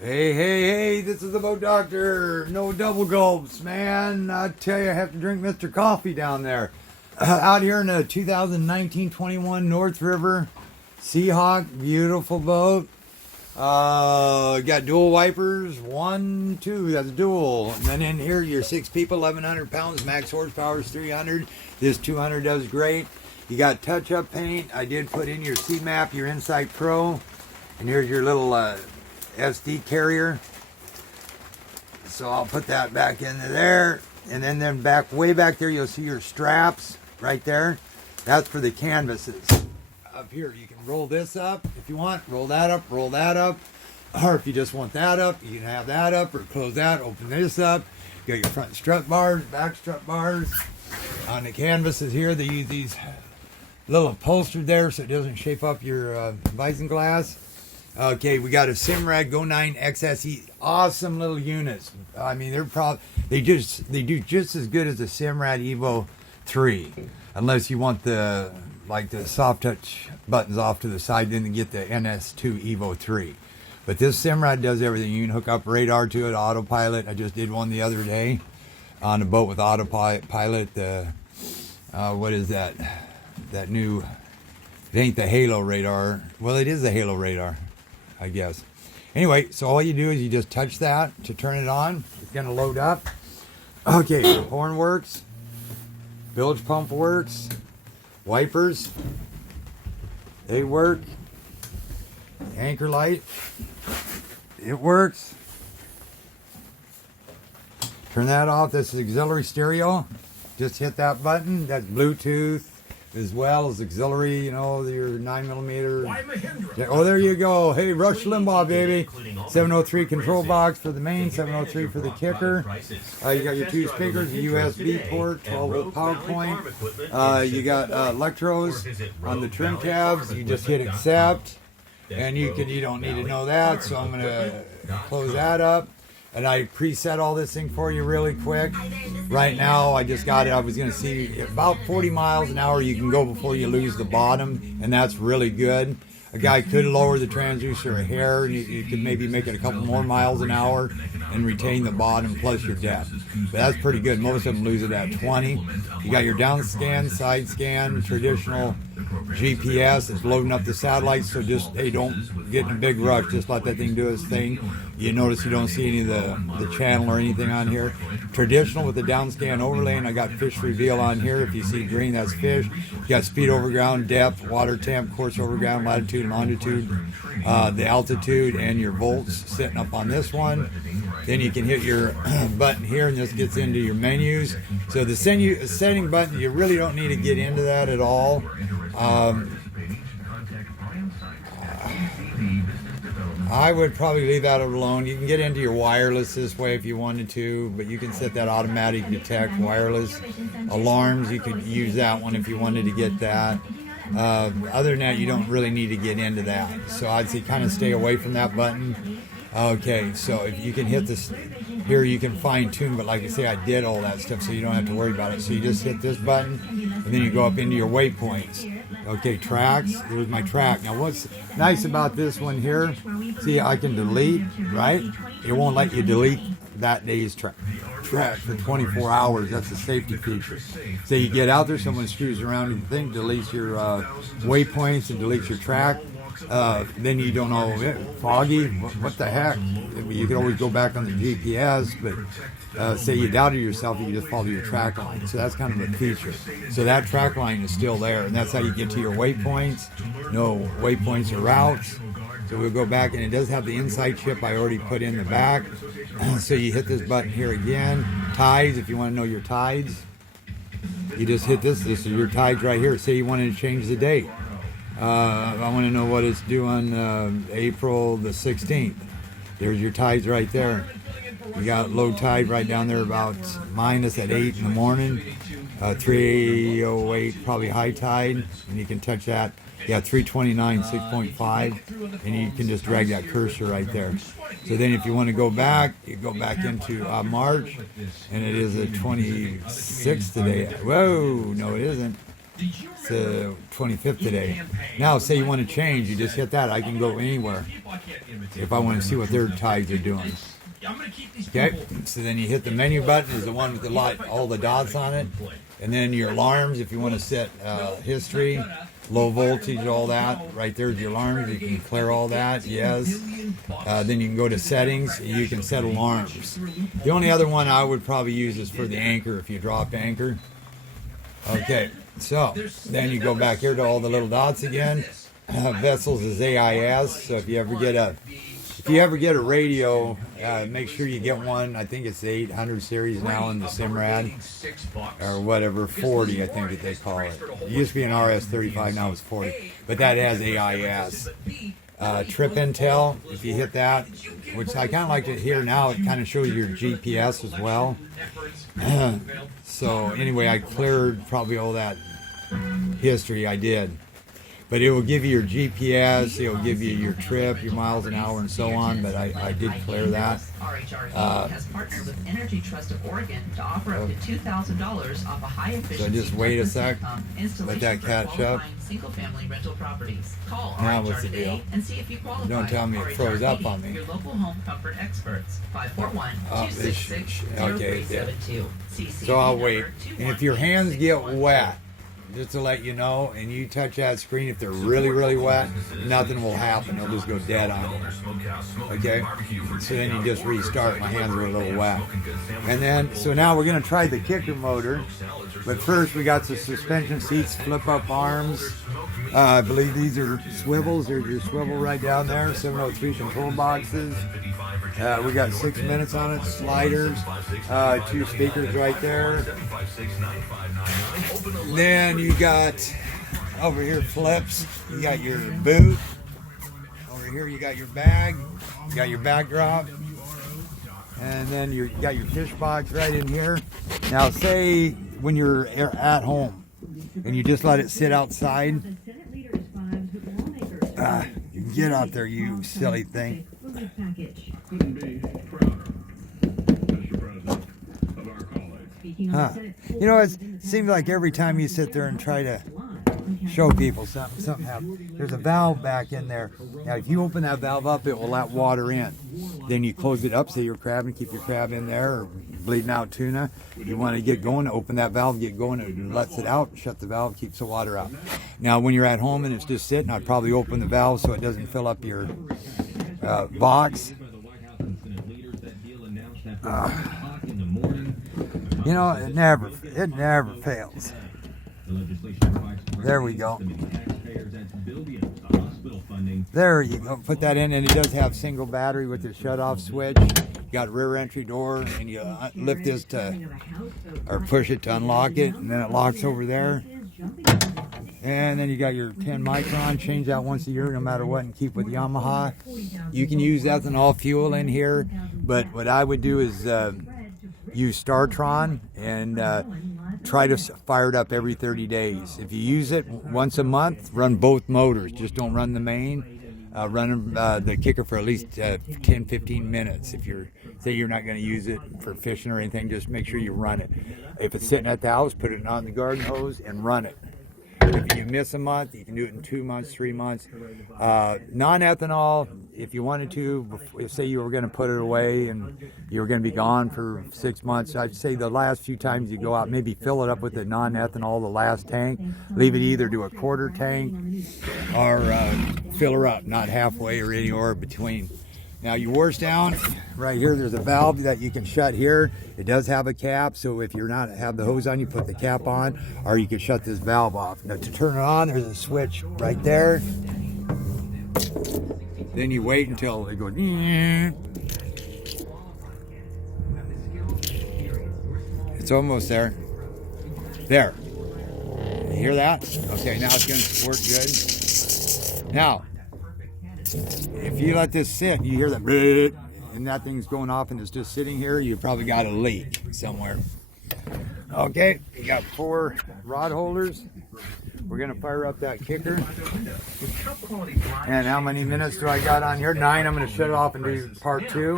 Hey, this is the Boat Doctor. No double gulps, man. I tell you, I have to drink Mr. Coffee down there. Out here in the 2019-21 North River Seahawk, beautiful boat. Got dual wipers, 1, 2, that's dual. And then in here, you're 6 people, 1,100 pounds, max horsepower is 300. This 200 does great. You got touch-up paint. I did put in your C-Map, your Insight Pro. And here's your little SD carrier. So I'll put that back into there. And then way back there, you'll see your straps right there. That's for the canvases. Up here, you can roll this up if you want. Roll that up, roll that up. Or if you just want that up, you can have that up or close that, open this up. You got your front strut bars, back strut bars. On the canvases here, they use these little upholstered there so it doesn't shape up your bison glass. Okay, we got a Simrad Go 9 XSE. Awesome little units. I mean, they do just as good as the Simrad Evo 3, unless you want the soft touch buttons off to the side, then to get the NS2 Evo 3. But this Simrad does everything. You can hook up radar to it, autopilot. I just did one the other day on a boat with autopilot. What is that? That new, it ain't the Halo radar. Well, it is the Halo radar, I guess. Anyway, so all you do is you just touch that to turn it on. It's going to load up. Okay, horn works. Bilge pump works. Wipers, they work. Anchor light, it works. Turn that off. This is auxiliary stereo. Just hit that button. That's Bluetooth as well as auxiliary, you know, your 9mm. Oh, there you go. Hey, Rush Limbaugh, baby. 703 control box for the main, 703 for the kicker. You got your 2 speakers, a USB port, 12-volt power point. You got electrodes on the trim tabs. You just hit accept, and you don't need to know that, so I'm going to close that up. And I preset all this thing for you really quick. Right now, I just got it. I was going to see about 40 miles an hour you can go before you lose the bottom, and that's really good. A guy could lower the transducer a hair, and you could maybe make it a couple more miles an hour and retain the bottom plus your depth. But that's pretty good. Most of them lose it at 20. You got your down scan, side scan, traditional GPS. It's loading up the satellites, so just, hey, don't get in a big rush. Just let that thing do its thing. You notice you don't see any of the channel or anything on here. Traditional with the down scan overlay, and I got fish reveal on here. If you see green, that's fish. You got speed over ground, depth, water temp, course over ground, latitude and longitude, the altitude, and your volts sitting up on this one. Then you can hit your button here, and this gets into your menus. So the setting button, you really don't need to get into that at all. I would probably leave that alone. You can get into your wireless this way if you wanted to, but you can set that automatic detect wireless. Alarms, you could use that one if you wanted to get that. Other than that, you don't really need to get into that. So I'd say kind of stay away from that button. Okay, so if you can hit this here, you can fine tune, but like I say, I did all that stuff, so you don't have to worry about it. So you just hit this button, and then you go up into your waypoints. Okay, tracks, there's my track. Now what's nice about this one here, see, I can delete, right? It won't let you delete that day's track for 24 hours. That's a safety feature. So you get out there, someone screws around with the thing, deletes your waypoints and deletes your track. Then you don't know, foggy, what the heck? You can always go back on the GPS, but say you doubted yourself, you can just follow your track line. So that's kind of a feature. So that track line is still there, and that's how you get to your waypoints. No waypoints or routes. So we'll go back, and it does have the inside chip I already put in the back. So you hit this button here again. Tides, if you want to know your tides, you just hit this. This is your tides right here. Say you wanted to change the date. I want to know what it's due on April the 16th. There's your tides right there. You got low tide right down there about minus at 8 in the morning. 308 probably high tide, and you can touch that. Yeah, 329, 6.5, and you can just drag that cursor right there. So then if you want to go back, you go back into March, and it is the 26th today. Whoa, no it isn't. It's the 25th today. Now, say you want to change, you just hit that. I can go anywhere if I want to see what their tides are doing. Okay, so then you hit the menu button, is the one with the light, all the dots on it, and then your alarms. If you want to set history, low voltage, all that, right there's your alarms. You can clear all that. Yes. Then you can go to settings. You can set alarms. The only other one I would probably use is for the anchor. If you drop anchor. Okay, so then you go back here to all the little dots again. Vessels is AIS. So if you ever get a radio, make sure you get one. I think it's the 800 series now in the Simrad, or whatever, 40 I think that they call it. It used to be an RS35, now it's 40. But that has AIS. Trip Intel, if you hit that, which I kind of like it here now, it kind of shows your GPS as well. So anyway, I cleared probably all that history I did. But it will give you your GPS, it will give you your trip, your miles an hour, and so on. But I did clear that. Has partnered with Energy Trust of Oregon to offer up to $2,000 off a high-efficiency. So just wait a sec, let that catch up. Single-family rental properties. Call Now what's the deal? And see if you qualify. Don't tell me it froze up on me. Your local home comfort experts. 541-266-0372. So I'll wait. And if your hands get wet, just to let you know, and you touch that screen, if they're really, really wet, nothing will happen. They'll just go dead on you. Okay? So then you just restart. My hands were a little wet. And then, so now we're going to try the kicker motor. But first, we got the suspension seats, flip-up arms. I believe these are swivels. There's your swivel right down there. 703 control boxes. We got 6 minutes on it. Sliders. 2 speakers right there. Then you got over here flips. You got your boot. Over here you got your bag. You got your backdrop. And then you got your fish box right in here. Now say when you're at home and you just let it sit outside. Get out there, you silly thing. Huh. You know, it seems like every time you sit there and try to show people something happens. There's a valve back in there. Now, if you open that valve up, it will let water in. Then you close it up, say you're crabbing, keep your crab in there, or bleeding out tuna. If you want to get going, open that valve, get going, it lets it out, shut the valve, keeps the water out. Now, when you're at home and it's just sitting, I'd probably open the valve so it doesn't fill up your box. You know, it never fails. There we go. There you go. Put that in, and it does have single battery with the shut-off switch. You got rear entry door, and you lift this to, or push it to unlock it, and then it locks over there. And then you got your 10 micron. Change that once a year, no matter what, and keep with Yamaha. You can use ethanol fuel in here, but what I would do is use StarTron and try to fire it up every 30 days. If you use it once a month, run both motors. Just don't run the main. Run the kicker for at least 10-15 minutes. If say you're not going to use it for fishing or anything, just make sure you run it. If it's sitting at the house, put it on the garden hose and run it. If you miss a month, you can do it in 2 months, 3 months. Non-ethanol, if you wanted to, say you were going to put it away and you were going to be gone for 6 months, I'd say the last few times you go out, maybe fill it up with the non-ethanol, the last tank. Leave it either to a quarter tank or fill her up, not halfway or anywhere between. Now your wash down, right here, there's a valve that you can shut here. It does have a cap, so if you're not have the hose on, you put the cap on, or you can shut this valve off. Now to turn it on, there's a switch right there. Then you wait until it goes. It's almost there. There. You hear that? Okay, now it's going to squirt good. Now, if you let this sit, you hear that, and that thing's going off and it's just sitting here, you probably got a leak somewhere. Okay, you got 4 rod holders. We're going to fire up that kicker. And how many minutes do I got on here? 9. I'm going to shut it off and do part 2.